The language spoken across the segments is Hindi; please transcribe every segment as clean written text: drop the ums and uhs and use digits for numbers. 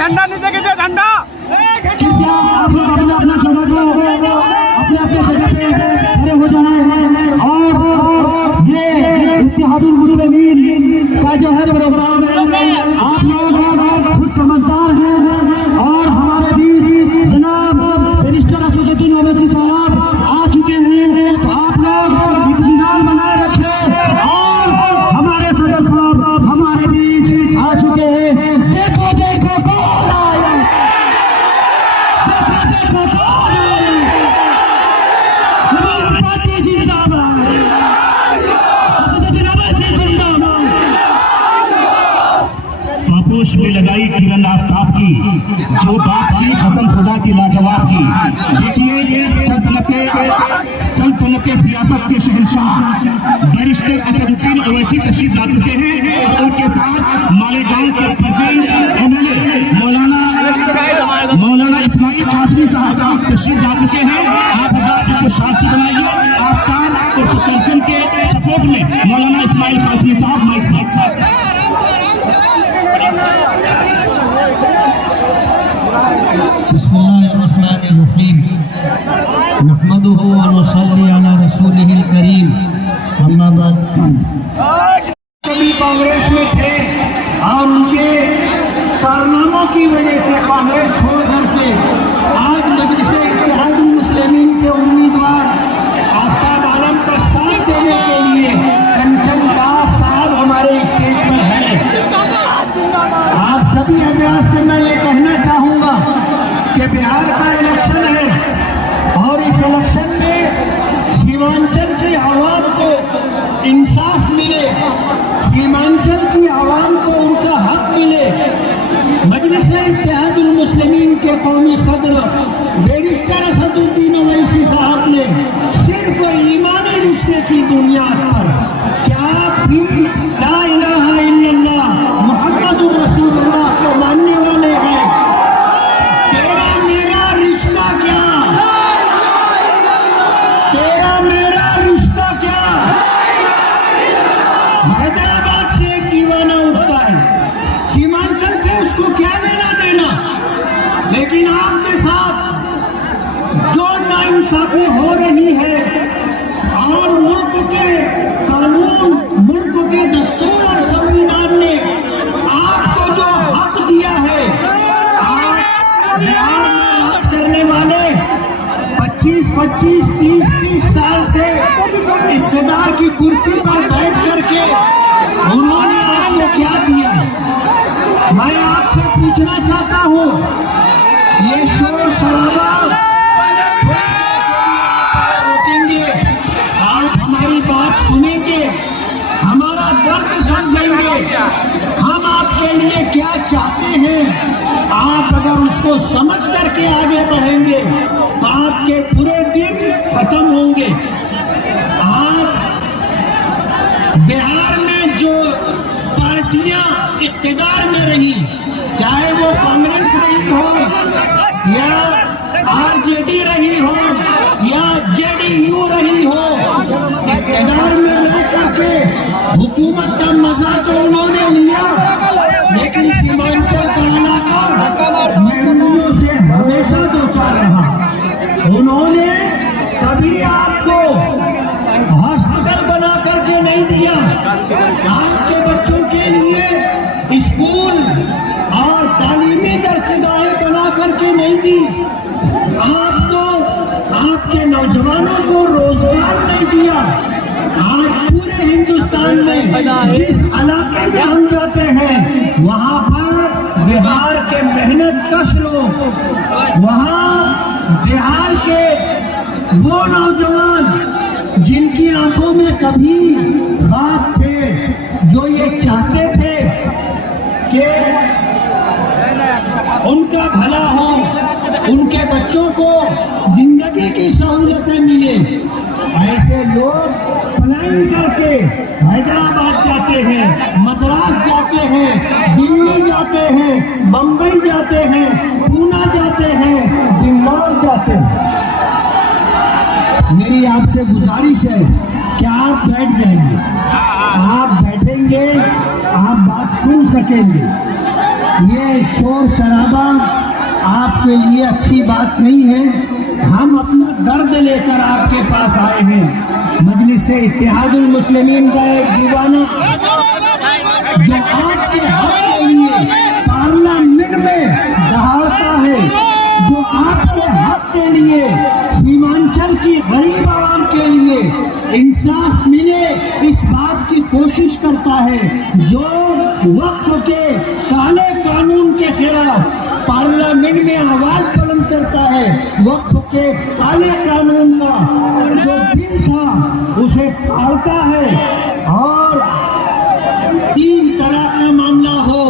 झंडा नीचे कीजिए, झंडा। कृपया आप लोग अपना अपना जगह को अपने जगह पे खड़े हो जाए और ये इत्तेहादुल मुस्लिमीन का जो है प्रोग्राम है, आप लोग खुद समझदार हैं और हमारे बीच जनाब बैरिस्टर असदुद्दीन ओवैसी साहब आ चुके हैं, तो आप लोग इत्मीनान बनाए रखें और हमारे सदर साहब हमारे बीच आ चुके हैं। देखो देखो कौन आया, देखो कौन आया, हमारी पार्टी जिंदाबाद, असदुद्दीन ओवैसी जिंदाबाद। आपोश में लगाई किरण आफ्ताब की, जो बात की कसम खुदा की लाजवाब की। देखिए सल्तनत सियासत के शहंशाह बैरिस्टर असदुद्दीन ओवैसी तशरीफ ला चुके हैं और उनके साथ मालेगांव के पंचायत एमएलए मौलाना इस्माइल कासमी साहब तशरीफ ला चुके हैं। आप को शांति बनाइए। आस्थान और सुकर्जन के सपोर्ट में मौलाना इस्माइल कासमी साहब माइक बिस्मिल्लाहिर्रहमानिर्रहीम नहमदुहु व नुसल्ली अला रसूलिहिल करीम अम्मा बाद। कभी कांग्रेस में थे और उनके कारनामों की वजह से कांग्रेस छोड़ करके आज मजलिस इत्तेहादुल मुस्लिमीन के उम्मीदवार आफ्ताब आलम का साथ देने के लिए कंचन दास साहब हमारे स्टेज पर हैं। आप सभी हजरात से मैं ये कहना चाहूँगा कि बिहार का इलेक्शन है और इस इलेक्शन में सीमांचल की आवाम को इंसाफ मिले, सीमांचल की आवाम को उनका हक मिले। मजलिस इत्तेहादुल मुस्लिमीन के कौमी सदर बैरिस्टर असदुद्दीन ओवैसी साहब ने सिर्फ ईमानी रिश्ते की बुनियाद पर क्या भी ला इलाहा इल्लल्लाह मुहम्मदुर रसूलुल्लाह को मानने वाले हैं। तेरा मेरा रिश्ता क्या, तेरा मेरा रिश्ता क्या। हैदराबाद से एक दीवाना उठता है, सीमांचल से उसको क्या लेना देना, लेकिन आपके साथ जो नाइंसाफी हो रही है और मुल्क के कानून, मुल्क के दस्तूर और संविधान ने आपको जो हक दिया है, आप बिहार में राज करने वाले 25-25, 30-30 साल से इक़्तिदार की कुर्सी पर बैठ करके उन्होंने आपको क्या दिया। मैं आपसे पूछना चाहता हूँ, ये शोर शराबा थोड़ी देर के लिए आप रोकेंगे, आप हमारी बात सुनेंगे, हमारा दर्द समझेंगे, हम आपके लिए क्या चाहते हैं, आप अगर उसको समझ करके आगे बढ़ेंगे तो आपके पूरे दिन खत्म होंगे। आज बिहार में जो पार्टियां इक़्तिदार में रही, चाहे वो कांग्रेस रही हो या आरजेडी रही हो या जेडीयू रही हो, इक़्तिदार में रह करके हुकूमत का मजा तो उन्होंने लिया, लेकिन सीमांचल का इलाका मेहमानों से हमेशा दो चार रहा। उन्होंने कभी आपको हॉस्पिटल बना करके नहीं दिया, आपके बच्चों के लिए स्कूल और तालीमी दरसगाहें बना करके नहीं दी, आपको आपके नौजवानों को रोजगार नहीं दिया। आज पूरे हिंदुस्तान में जिस इलाके में हम जाते हैं वहाँ पर बिहार के मेहनत कश लोग, वहाँ बिहार के वो नौजवान जिनकी आंखों में कभी ख्वाब थे, जो ये चाहते थे कि उनका भला हो, उनके बच्चों को जिंदगी की सहूलतें मिले, ऐसे लोग प्लान करके हैदराबाद जाते हैं, मद्रास जाते हैं, दिल्ली जाते हैं, बम्बई जाते हैं, पूना जाते हैं, बिल्लौर जाते हैं। मेरी आपसे गुजारिश है कि आप बैठ जाएंगे, आप बैठेंगे, आप बात आप सुन सकेंगे। ये शोर शराबा आपके लिए अच्छी बात नहीं है। हम अपना दर्द लेकर आपके पास आए हैं। मजलिस इत्तेहादुल मुस्लिमीन का एक दीवाना जो आपके हक के लिए पार्लियामेंट में दहाड़ता है, जो आपके हक के लिए सीमांचल की गरीब आवाम के लिए इंसाफ मिले इस बात की कोशिश करता है, जो वक्फ के काले कानून के खिलाफ पार्लियामेंट में आवाज बुलंद करता है, वक्फ के काले कानून का जो बिल था उसे फाड़ता है। और 3 तलाक का मामला हो,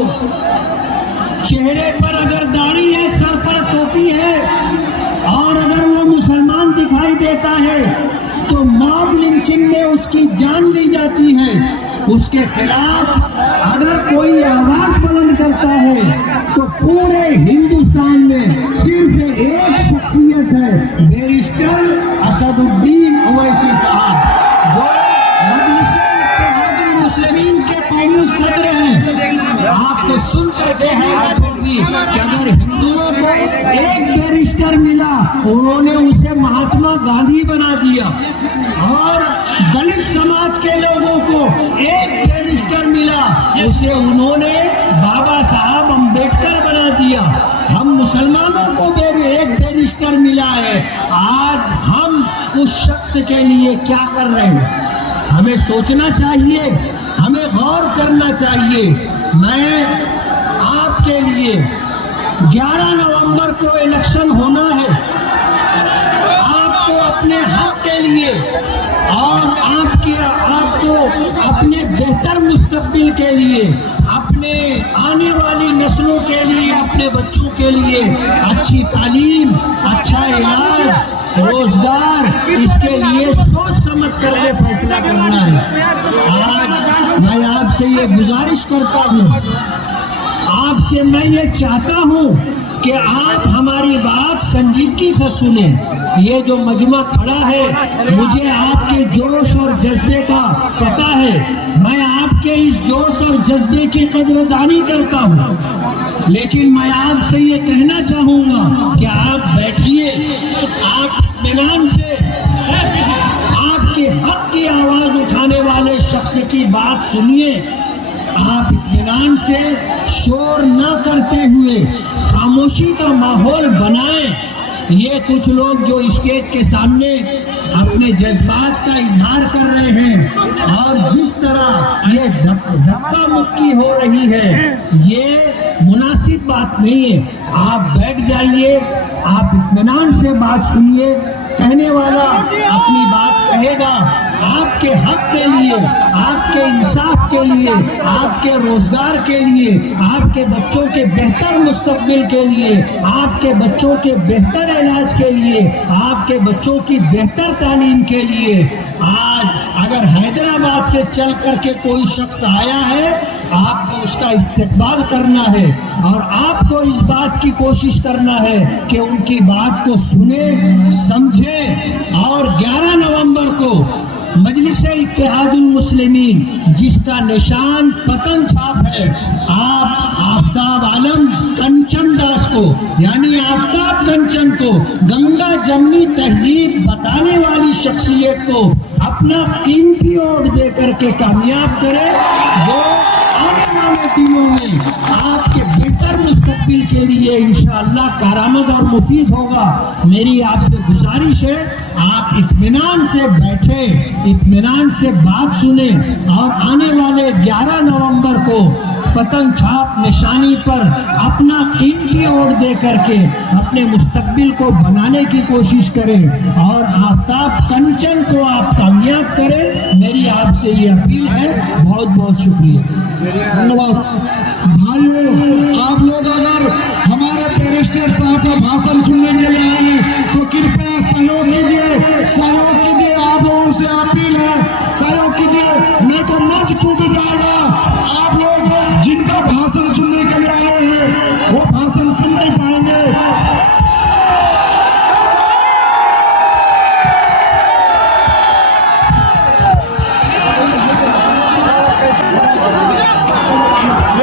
चेहरे पर अगर दाढ़ी है, सर पर टोपी है और अगर वो मुसलमान दिखाई देता है तो मॉब लिंचिंग में उसकी जान ली जाती है। उसके खिलाफ अगर कोई आवाज बुलंद करता है तो पूरे हिंदुस्तान में सिर्फ एक शख्सियत है, बैरिस्टर असदुद्दीन ओवैसी साहब, जो मजलिस इत्तेहादुल मुस्लिमीन के कौमी सदर हैं। आपको सुनकर के हैरत होगी कि अगर हिंदुओं को एक बैरिस्टर मिला, उन्होंने उसे महात्मा गांधी बना दिया, और दलित समाज के लोगों को एक बैरिस्टर मिला, उसे उन्होंने बाबा साहब अम्बेडकर बना दिया। हम मुसलमानों को एक बैरिस्टर मिला है। आज हम उस शख्स के लिए क्या कर रहे हैं? हमें सोचना चाहिए, हमें गौर करना चाहिए। मैं आपके लिए 11 नवंबर को इलेक्शन होना है। आपको अपने हक के लिए और आपको अपने बेहतर मुस्तकबिल के लिए, अपने आने वाली नस्लों के लिए, अपने बच्चों के लिए अच्छी तालीम, अच्छा इलाज, रोजगार, इसके लिए सोच समझ करके फैसला करना है। आज मैं आपसे ये गुजारिश करता हूँ, आपसे मैं ये चाहता हूँ कि आप हमारी बात संजीदगी से सुने। ये जो मजमा खड़ा है, मुझे आपके जोश और जज्बे का पता है। मैं आपके इस जोश और जज्बे की कदरदानी करता हूँ, लेकिन मैं आपसे ये कहना चाहूँगा कि आप बैठिए, आप इत्मीनान से आपके हक की आवाज़ उठाने वाले शख्स की बात सुनिए। आप इत्मीनान से शोर न करते हुए खामोशी का माहौल बनाएं। ये कुछ लोग जो स्टेज के सामने अपने जज्बात का इजहार कर रहे हैं और जिस तरह ये धक्का मुक्की हो रही है, ये मुनासिब बात नहीं है। आप बैठ जाइए, आप इत्मीनान से बात सुनिए। कहने वाला अपनी बात कहेगा आपके हक के लिए, आपके इंसाफ के लिए, आपके रोजगार के लिए, आपके बच्चों के बेहतर मुस्तकबिल के लिए, आपके बच्चों के बेहतर इलाज के लिए, आपके बच्चों की बेहतर तालीम के लिए। आज अगर हैदराबाद से चल करके कोई शख्स आया है, आपको उसका इस्तेकबाल करना है और आपको इस बात की कोशिश करना है कि उनकी बात को सुने, समझे। और 11 नवंबर को मजलिस इत्तेहादुल मुस्लिमीन, जिसका निशान पतन छाप है, आप आफ्ताब आलम कंचन दास को, यानी आफ्ताब कंचन को, गंगा जमनी तहजीब बताने वाली शख्सियत को अपना कीमती वोट दे करके कामयाब करे, जो आने वाले दिनों में आपके बेहतर मुस्तकबिल के लिए इंशाअल्लाह कारामद और मुफीद होगा। मेरी आपसे गुजारिश है, आप इत्मीनान से बैठे, इत्मीनान से बात सुने और आने वाले 11 नवंबर को पतंग छाप निशानी पर अपना कीमती वोट दे करके अपने मुस्तकबिल को बनाने की कोशिश करें और आफ्ताब कंचन को आप कामयाब करें। मेरी आपसे ये अपील है। बहुत बहुत शुक्रिया, धन्यवाद। भाइयों, आप लोग अगर हमारे बैरिस्टर साहब का भाषण सुनने के लिए आए हैं तो कृपया सहयोग